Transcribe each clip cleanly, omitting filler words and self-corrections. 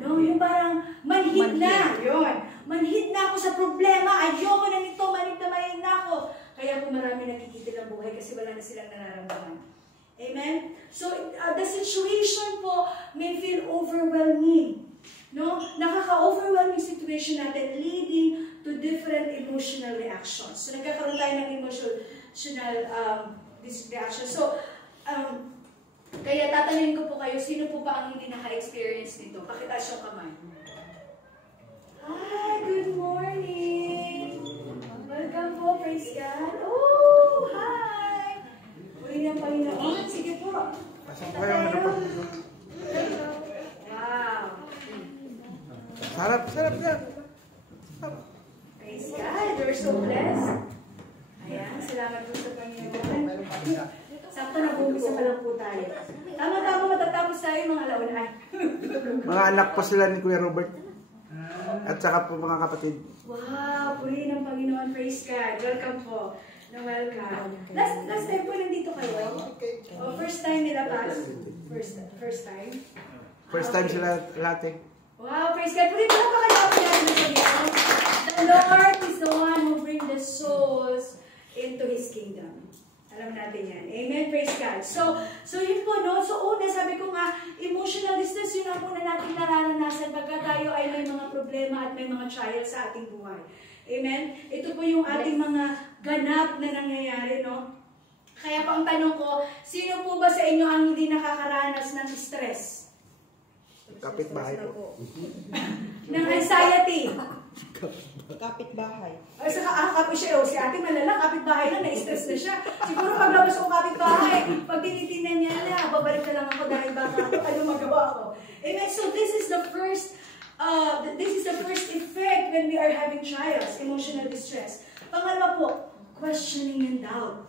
No, yung parang manhid na. Yun. Manhid na ako sa problema. Ayoko na nito. Manhid na ako. Kaya po marami nakikita ng buhay kasi wala na silang nararamdaman. Amen? So, the situation po may feel overwhelming. No? Nakaka-overwhelming situation natin leading to different emotional reactions. So, nagkakaroon tayo ng emotional reaction. So, kaya tatanungin ko po kayo, sino po ba ang hindi naka-experience nito? Pakitaas yung kamay. Hi, good morning! Welcome po, praise God. Oh, hi! Uli ng Panginoon. Sige po. Pasok po yung wow. Sarap na. Praise God. You're so blessed. Ayan, salamat po sa Panginoon. Sakto na bumpisa pa lang po tayo. Tama-tama matatapos tayo mga alaunay. Mga anak po sila ni Kuya Robert. At saka po mga kapatid. Wow, puri ng Panginoon. Praise God. Welcome po. Welcome. Last time po nandito kayo? Oh, first time nila pass? First time? First time sila lahat eh. Wow, praise God. Puri pa kayo ako yan. The Lord is the one who brings the souls into His kingdom. Alam natin yan. Amen. Praise God. So yun po, no? So una, sabi ko nga, emotional distress, yun ang una natin nararanasan pagka tayo ay may mga problema at may mga trials sa ating buhay. Amen? Ito po yung ating mga ganap na nangyayari, no? Kaya po ang tanong ko, sino po ba sa inyo ang hindi nakakaranas ng stress? Kapitbahay po. Ng anxiety. Kapitbahay. Ay, saka siya, si ate malala, kapitbahay lang, na-stress na siya. Siguro paglabas ko kapitbahay, pag tinitingnan niya na, babalik na lang ako dahil baka ano magawa ko. Amen? So this is the first effect when we are having trials, emotional distress. Pangalawa po, questioning and doubt.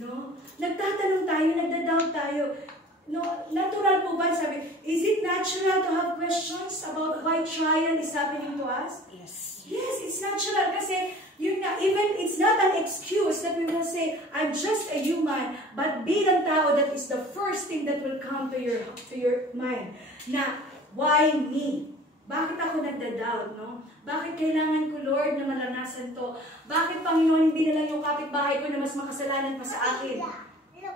No? Nagtatanong tayo, nagda-doubt tayo. No, natural po ba, sabi, is it natural to have questions about why trial is happening to us? Yes. Yes, it's natural kasi yun nga, even it's not an excuse that we will say, I'm just a human, but bilang tao, that is the first thing that will come to your mind. Na, why me? Bakit ako nagda-doubt, no? Bakit kailangan ko, Lord, na maranasan to? Bakit, Panginoon, hindi na lang yung kapitbahay ko na mas makasalanan pa sa akin?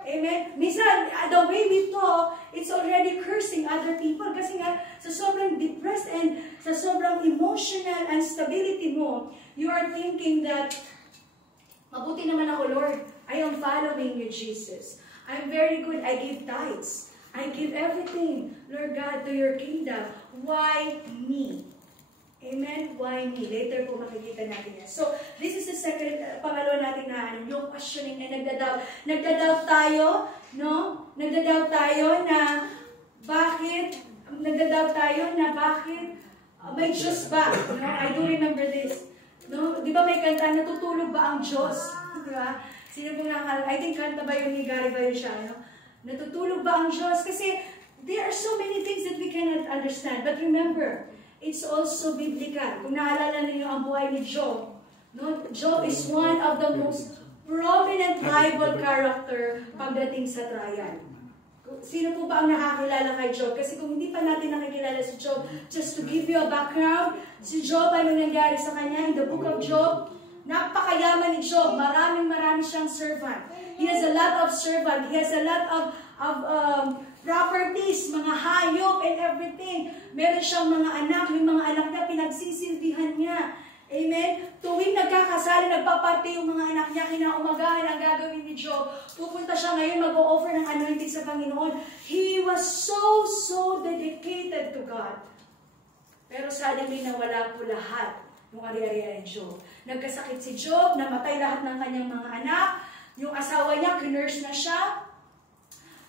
Amen? Minsan, the way we talk, it's already cursing other people kasi nga, sa sobrang depressed and sa sobrang emotional instability mo, you are thinking that, mabuti naman ako, Lord. I am following you, Jesus. I'm very good. I give tithes. I give everything, Lord God, to your kingdom. Why me? Amen? Why me? Later po makikita natin yan. So, this is the second, pangalawa natin na yung questioning and nagda-doubt. Nagda-doubt tayo, no? Nagda-doubt tayo na bakit may Diyos ba? No? I do remember this. No? Di ba may kanta, natutulog ba ang Diyos? Di ba? Sino pong I think kanta ba yun ni Gary Valenciano? No? Natutulog ba ang Diyos? Kasi there are so many things that we cannot understand. But remember, it's also biblical. Kung naalala ninyo ang buhay ni Job, no? Job is one of the most prominent Bible character pagdating sa trial. Sino po ba ang nakakilala kay Job? Kasi kung hindi pa natin nakikilala si Job, just to give you a background, si Job, ano nangyari sa kanya? In the book of Job, napakayaman ni Job. Marami siyang servant. He has a lot of servant. He has a lot of properties, mga hayop and everything. Meron siyang mga anak. Yung mga anak niya, pinagsisilbihan niya. Amen? Tuwing nagkakasali, nagpaparte yung mga anak niya, kinaumagahan ang gagawin ni Job. Pupunta siya ngayon, mag-o-offer ng anointing sa Panginoon. He was so dedicated to God. Pero suddenly, nawala po lahat ng ari-arian ni Job. Nagkasakit si Job, namatay lahat ng kanyang mga anak. Yung asawa niya, kinurse na siya.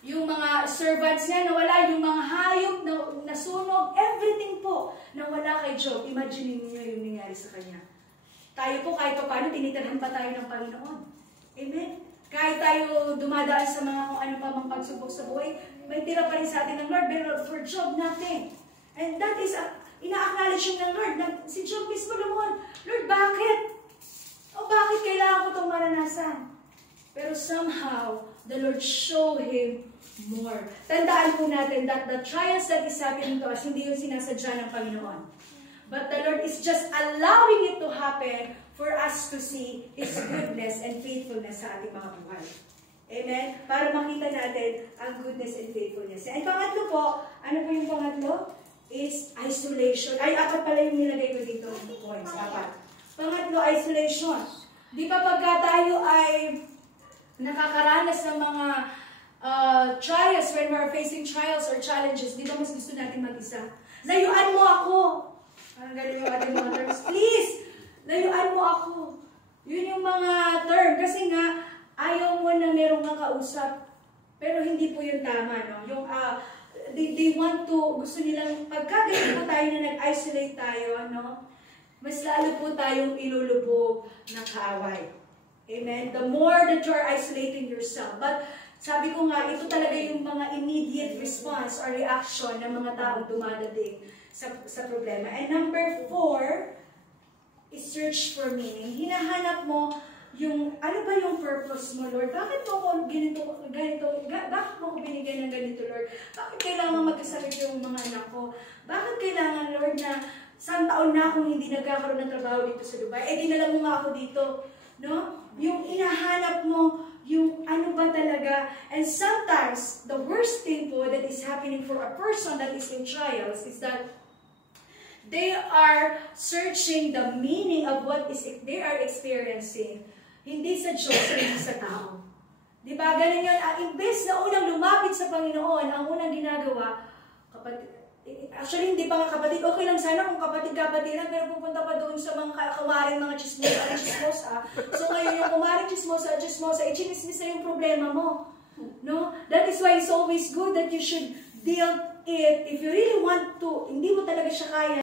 Yung mga servants niya, nawala. Yung mga hayop, nasunog. Everything po, nawala kay Job. Imagine niyo yung nangyari sa kanya. Tayo po, kahit pa paano, tinitirhan pa tayo ng Panginoon. Amen? Kahit tayo dumadaan sa mga kung ano pa mang pagsubok sa buhay, may tira pa rin sa atin ng Lord. But for Job, nothing. And that is, ina-acknowledge ng Lord. Si Job mismo lumon, Lord, bakit? O bakit kailangan ko itong maranasan? Pero somehow, the Lord showed him more. Tandaan po natin that the trials that is happening to us, hindi yung sinasadya ng Panginoon. But the Lord is just allowing it to happen for us to see His goodness and faithfulness sa ating mga buhay. Amen? Para makita natin ang goodness and faithfulness. And pangatlo po, ano po yung pangatlo? Is isolation. Ay, apat pala yung nilagay ko dito. Points, apat. Pangatlo, isolation. Di ba pagka tayo ay nakakaranas ng mga trials, when we are facing trials or challenges, di ba mas gusto natin mag-isa? Layuan mo ako. Parang ganun yung ating mga terms. Please, layuan mo ako. Yun yung mga term. Kasi nga, ayaw mo na merong kakausap. Pero hindi po yung tama, no? Yung, they want to, gusto nilang, pagka ganyan po tayo na nag-isolate tayo, no? Mas lalo po tayong ilulubog ng kaaway. Amen? The more that you are isolating yourself. But, sabi ko nga, ito talaga yung mga immediate response or reaction ng mga taong dumadating sa problema. And number 4 is search for meaning. Hinahanap mo yung, ano ba yung purpose mo, Lord? Bakit mo ako bakit mo ako binigyan ng ganito, Lord? Bakit kailangan magkasakit yung mga anak ko? Bakit kailangan, Lord, na isang taon na akong hindi nagkakaroon ng trabaho dito sa Dubai? Eh, dinala mo nga ako dito. No? Yung inahanap mo, yung ano ba talaga. And sometimes, the worst thing po that is happening for a person that is in trials is that they are searching the meaning of what is they are experiencing. Hindi sa Diyos, hindi sa tao. Diba? Ganun yun. Imbes na unang lumapit sa Panginoon, ang unang ginagawa, actually, hindi pa nga kapatid. Okay lang sana kung kapatid-kapatiran, pero pupunta pa doon sa mga kumaring mga chismosa. So ngayon, yung kumaring chismosa, ichinismis na yung problema mo. No? That is why it's always good that you should deal it. If you really want to, hindi mo talaga siya kaya,